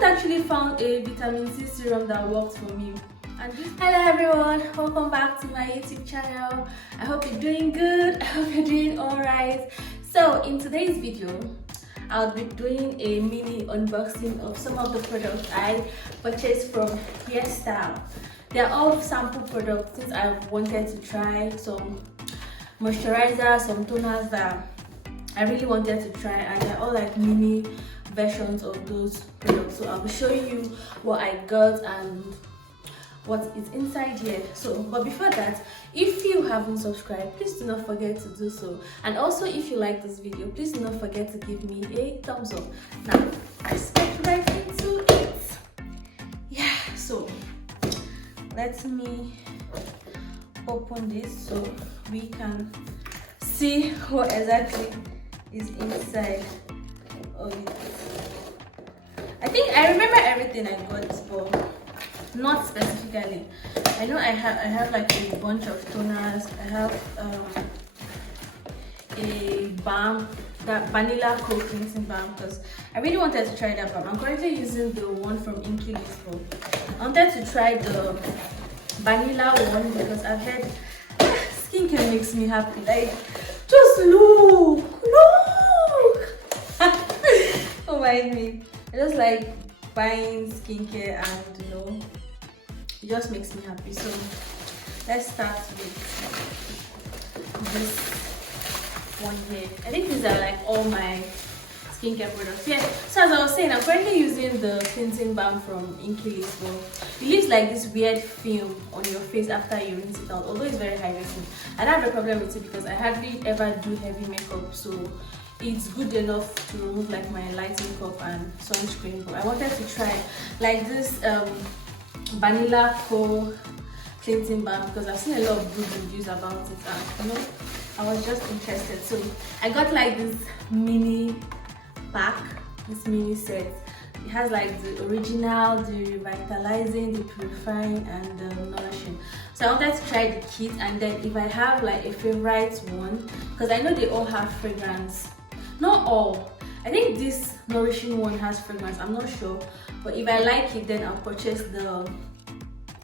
haven't actually found a vitamin C serum that works for me. And hello everyone, welcome back to my YouTube channel. I hope you're doing good. I hope you're doing alright. So in today's video, I'll be doing a mini unboxing of some of the products I purchased from Yesstyle. They're all sample products since I've wanted to try some moisturizers, some toners that I really wanted to try, and they're all like mini versions of those products. So I'll be showing you what I got and what is inside here. So but before that, if you haven't subscribed, please do not forget to do so, and also if you like this video, please do not forget to give me a thumbs up. Now let's get right into it. Yeah, so let me open this so we can see what exactly is inside of it. I think I remember everything I got, but not specifically. I know I have like a bunch of toners. I have a balm, that Banila cleansing balm, because I really wanted to try that balm. I'm currently using the one from Iunik. I wanted to try the Banila one because I've heard skincare makes me happy. Like, just look. Oh my me. I just like buying skincare, and you know, it just makes me happy. So let's start with this one here. I think these are like all my skincare products. Yeah, so as I was saying, I'm currently using the cleansing balm from Iunik. So it leaves like this weird film on your face after you rinse it out, although it's very hydrating. I don't have a problem with it because I hardly ever do heavy makeup, so it's good enough to remove like my light makeup and sunscreen. But I wanted to try like this Banila cleansing balm because I've seen a lot of good reviews about it, and you know, I was just interested. So I got like this mini pack, this mini set. It has like the original, the revitalizing, the purifying, and the nourishing. So I wanted to try the kit, and then if I have like a favorite one, because I know they all have fragrance. Not all. I think this nourishing one has fragrance, I'm not sure. But if I like it, then I'll purchase the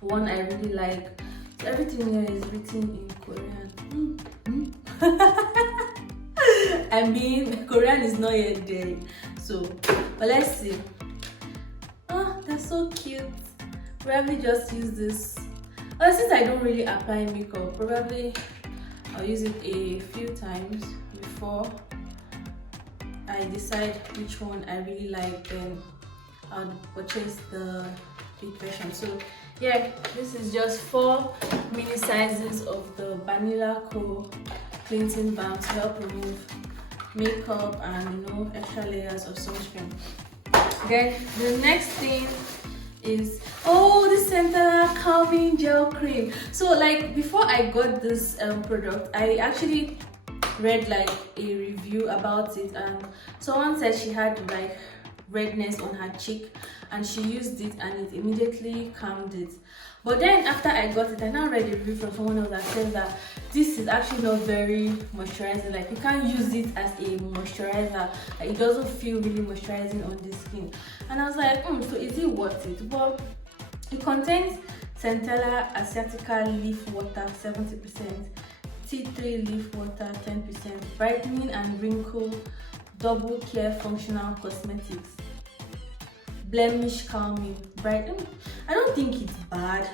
one I really like. So everything here is written in Korean. I mean, Korean is not yet there. So, but let's see. Oh, that's so cute. Probably just use this. Oh, since I don't really apply makeup, probably I'll use it a few times before I decide which one I really like, then I'll purchase the big version. So yeah, this is just 4 mini sizes of the Banila cleansing balm to help remove makeup and, you know, extra layers of sunscreen. Then the next thing is, oh, this Centella calming gel cream. So like before I got this product, I actually read like a review about it, and someone said she had like redness on her cheek and she used it and it immediately calmed it. But then after I got it, I now read a review from someone else that says that this is actually not very moisturizing. Like, you can't use it as a moisturizer. Like, it doesn't feel really moisturizing on the skin. And I was like, so is it worth it? But it contains Centella Asiatica leaf water 70%, tea tree leaf water 10%, brightening and wrinkle double care functional cosmetics, blemish calming, bright. I don't think it's bad.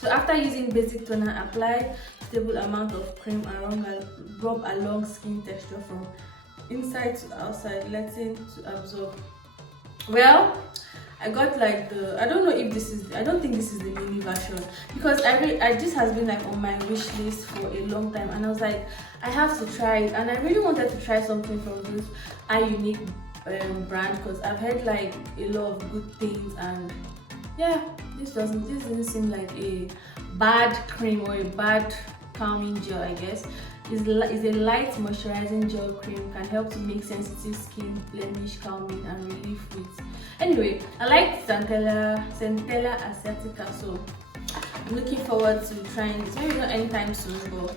So after using basic toner, apply stable amount of cream and rub along skin texture from inside to outside, letting to absorb. Well, I got like the, I don't know if this is, I don't think this is the mini version, because this has been like on my wish list for a long time, and I was like, I have to try it, and I really wanted to try something from this Iunik brand, because I've heard like a lot of good things, and yeah, this didn't seem like a bad cream or a bad calming gel. I guess is a light moisturizing gel cream, can help to make sensitive skin blemish calming and relief with. Anyway, I like Centella Asiatica, so I'm looking forward to trying this. Maybe not anytime soon, but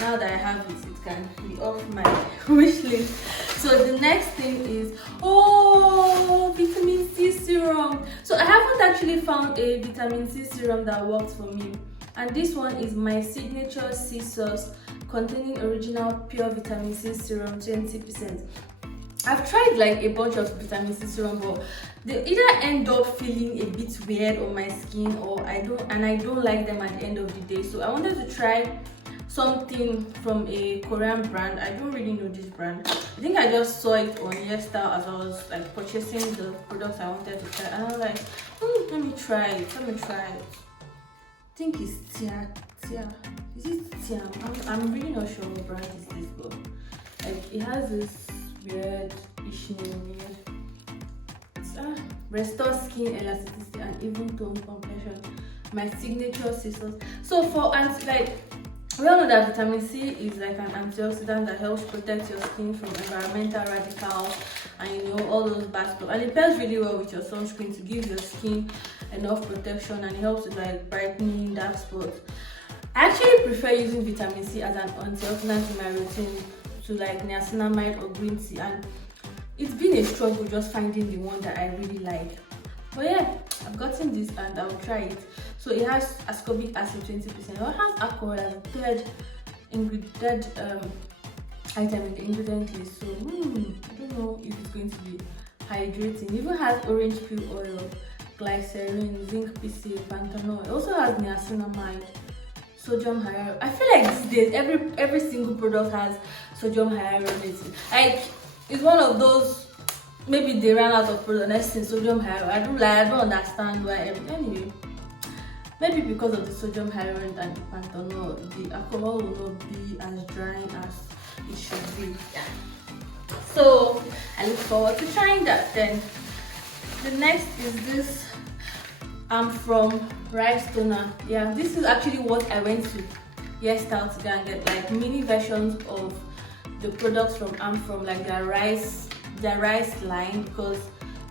now that I have it, it can be off my wish list. So the next thing is, oh, vitamin C serum. So I haven't actually found a vitamin C serum that works for me, and this one is my signature sea sauce containing original pure vitamin C serum 20%. I've tried like a bunch of vitamin C serum, but they either end up feeling a bit weird on my skin, or I don't like them at the end of the day. So I wanted to try something from a Korean brand. I don't really know this brand. I think I just saw it on Yesstyle as I was like purchasing the products I wanted to try, and I was like, let me try it. I think it's Tia. Is it Tia? I'm really not sure what brand is this, but like it has this weird-ish name here. It's restore skin elasticity and even tone complexion. My signature scissors. So for we all know that vitamin C is like an antioxidant that helps protect your skin from environmental radicals and all those bad stuff. And it pairs really well with your sunscreen to give your skin enough protection, and it helps with like brightening dark spots. I actually prefer using vitamin C as an antioxidant in my routine to like niacinamide or green tea, and it's been a struggle just finding the one that I really like. But yeah, I've gotten this and I'll try it. So it has ascorbic acid 20%. It has alcohol as a third item in the ingredient list. So I don't know if it's going to be hydrating. It even has orange peel oil, glycerin, zinc PCA, panthenol. It also has niacinamide, sodium hyaluronate. I feel like these days every single product has sodium hyaluronate. Like it's one of those, maybe they ran out of product. Next thing, sodium hyaluronate. I don't understand why. Anyway, maybe because of the sodium hyaluronate and the panthenol, the alcohol will not be as drying as it should be. Yeah. So I look forward to trying that. Then the next is this from rice toner. Yeah, this is actually what I went to Yesstyle to go and get, like mini versions of the products from like their rice line, because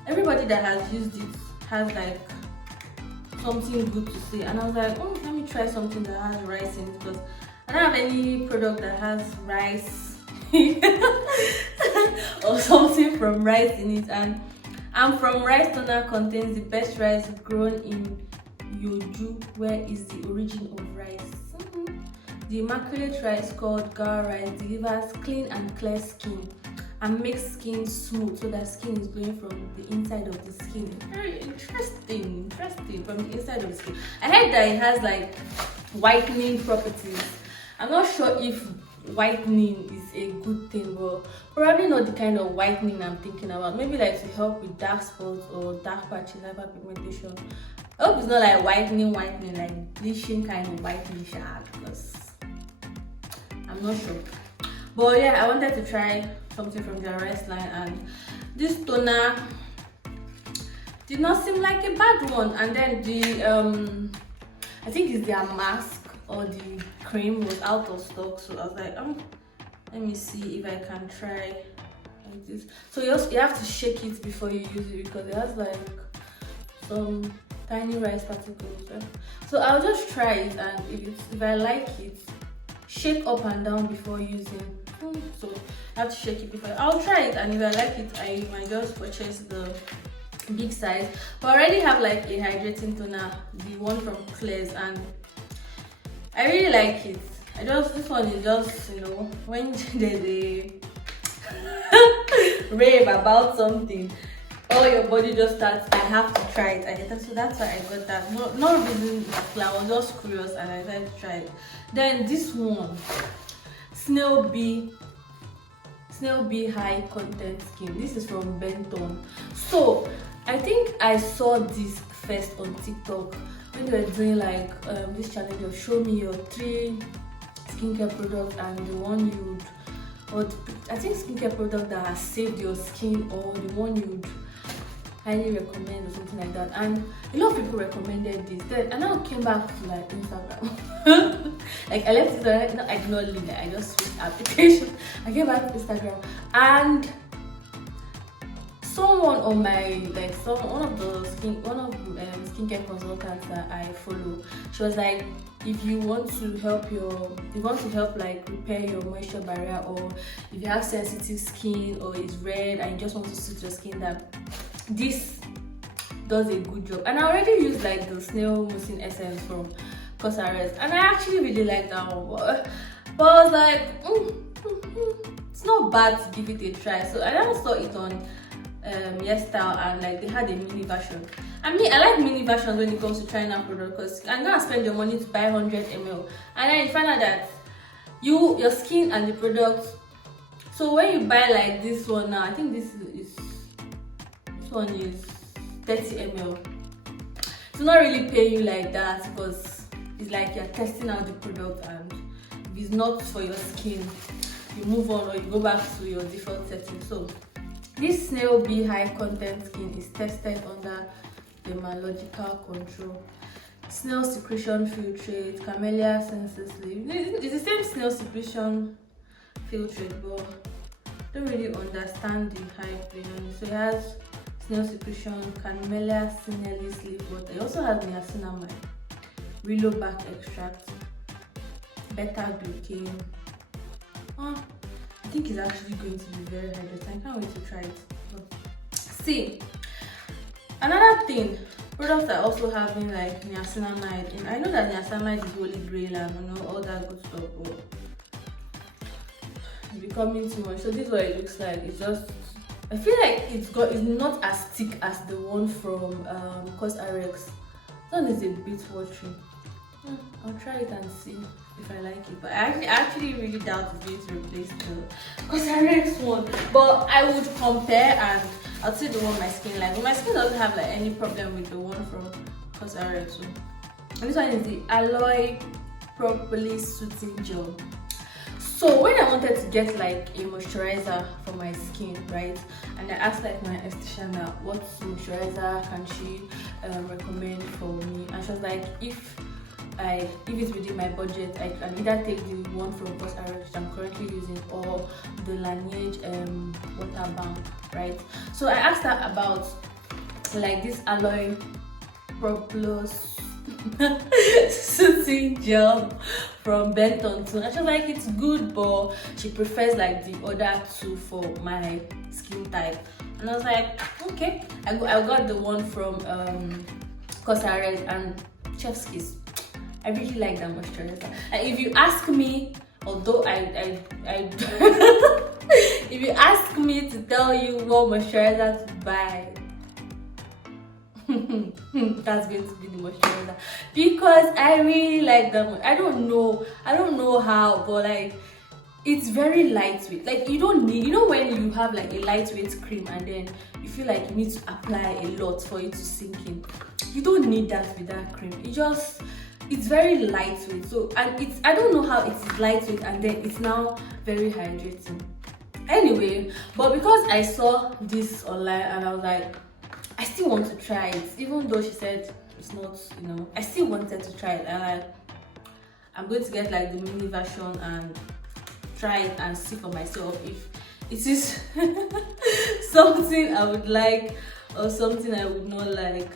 everybody that has used it has like something good to say, and I was like, let me try something that has rice in it, because I don't have any product that has rice or something from rice in it. And from rice toner contains the best rice grown in Yeoju, where is the origin of rice. The immaculate rice called Gar rice delivers clean and clear skin and makes skin smooth, so that skin is glowing from the inside of the skin. Very interesting from the inside of the skin. I heard that it has like whitening properties. I'm not sure if whitening is a good thing, but probably not the kind of whitening I'm thinking about. Maybe like to help with dark spots or dark patches, hyperpigmentation. I hope it's not like whitening like bleaching kind of whitening, because I'm not sure. But yeah, I wanted to try something from their rice line, and this toner did not seem like a bad one. And then the I think it's their mask or the cream was out of stock, so I was like, let me see if I can try like this. So you have to shake it before you use it, because it has like some tiny rice particles. So I'll just try it, and if I like it, shake up and down before using. So I have to shake it before. I'll try it, and if I like it, I might just purchase the big size. But I already have like a hydrating toner, the one from Claire's, and I really like it. This one is just, when there's a rave about something, all your body just starts, I have to try it. So that's why I got that. No reason, I was just curious and I decided to try it. Then this one, Snail Bee high content skin. This is from Benton. So I think I saw this first on TikTok when they were doing like this challenge of show me your 3 skincare products and the one I think skincare product that has saved your skin, or the one you'd highly recommend, or something like that. And a lot of people recommended this. Then I now came back to like Instagram. Like I left it there. No, I did not leave it. I just switched application. I came back to Instagram, and someone on my one of skincare consultants that I follow, she was like, if you want to help like repair your moisture barrier, or if you have sensitive skin or it's red and you just want to suit your skin, that this does a good job. And I already used like the Snail Moussing Essence from Cosrx, and I actually really like that one. But I was like, it's not bad to give it a try. So I never saw it on Yesstyle, and like they had a mini version. I mean, I like mini versions when it comes to trying out product, because I'm gonna spend your money to buy 100 ml, and then you find out that your skin and the product. So when you buy like this one now, I think this one is 30 ml. It's not really pay you like that, because it's like you're testing out the product, and if it's not for your skin, you move on or you go back to your default setting. So this Snail Bee high content skin is tested under dermatological control. Snail secretion filtrate, camellia senses leaf. It's the same snail secretion filtrate, but don't really understand the hype behind it. So it has snail secretion, camellia senelis leaf water. It also has niacinamide, willow bark extract, beta glucane. I think it's actually going to be very hydrating. I can't wait to try it. See, another thing, products are also having like niacinamide. And I know that niacinamide is holy grail and all that good stuff, but it's becoming too much. So this is what it looks like. It's just, I feel like it's not as thick as the one from Cosrx. This one is a bit watery. I'll try it and see if I like it, but I actually really doubt it's going to replace the Cosrx one. But I would compare, and I'll see the one my skin like. But my skin doesn't have like any problem with the one from Cosrx. And this one is the Aloe Propolis Soothing Gel. So when I wanted to get like a moisturizer for my skin, right, and I asked like my esthetician what moisturizer can she recommend for me, and she was like, if it's within my budget, I can either take the one from Cosrx which I'm currently using, or the Laneige water balm, right? So I asked her about like this Aloe Propolis Soothing Gel from Benton too, and she was like, it's good, but she prefers like the other two for my skin type. And I was like, okay. I got the one from Cosrx, and chef's kiss. I really like that moisturizer. And if you ask me, although I if you ask me to tell you what moisturizer to buy, that's going to be the moisturizer, because I really like that. I don't know how, but like it's very lightweight. Like you don't need, when you have like a lightweight cream and then you feel like you need to apply a lot for it to sink in, you don't need that with that cream. It's very lightweight. So, and I don't know how it's lightweight and then it's now very hydrating. Anyway, but because I saw this online and I was like, I still want to try it, even though she said it's not, I still wanted to try it, and I'm going to get like the mini version and try it and see for myself if it is something I would like or something I would not like.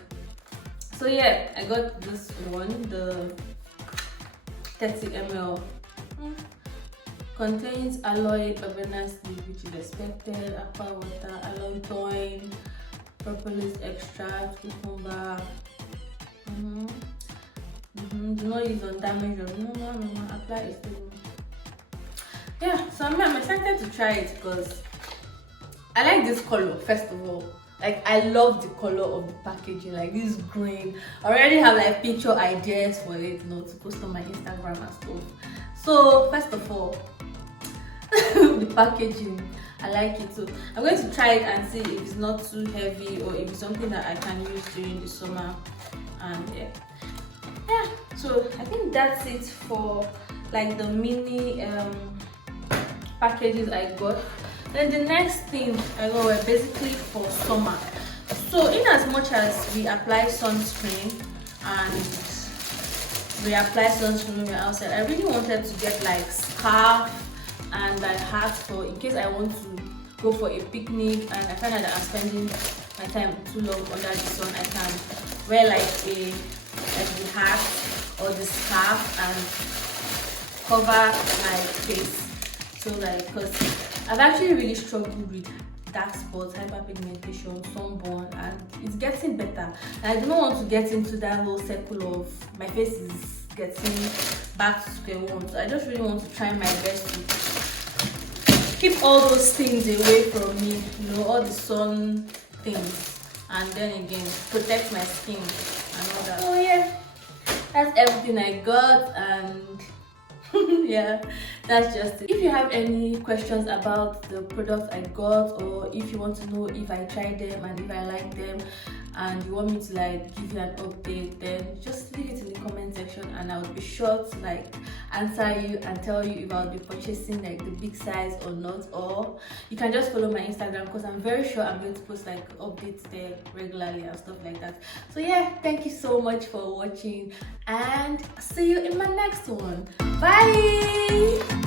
So yeah, I got this one, the 30 ml. Contains aloe, verbena seed, which is expected, aqua water, aloe toin, propolis extract, cucumber. Do not use on damage or no, apply it. Yeah, so I'm excited to try it because I like this color. First of all, like I love the color of the packaging, like this green. I already have like picture ideas for it, to post on my Instagram and stuff. So first of all, the packaging, I like it. So I'm going to try it and see if it's not too heavy or if it's something that I can use during the summer. And yeah, so I think that's it for like the mini packages I got. Then the next thing I got were basically for summer. So in as much as we apply sunscreen and we apply sunscreen when we're outside, I really wanted to get like scarf and like hat for in case I want to go for a picnic and I find out that I'm spending my time too long under the sun. I can wear like the hat or the scarf and cover my face. So like, because I've actually really struggled with dark spots, hyperpigmentation, sunburn, and it's getting better. And I do not want to get into that whole circle of my face is getting back to square one. So I just really want to try my best to keep all those things away from me, you know, all the sun things, and then again protect my skin and all that. So yeah, that's everything I got, and yeah, that's just it. If you have any questions about the products I got, or if you want to know if I tried them and if I like them, and you want me to like give you an update, then just leave it in the comment section and I'll be sure to like answer you and tell you if I'll be purchasing like the big size or not. Or you can just follow my Instagram, because I'm very sure I'm going to post like updates there regularly and stuff like that. So yeah, thank you so much for watching, and see you in my next one. Bye.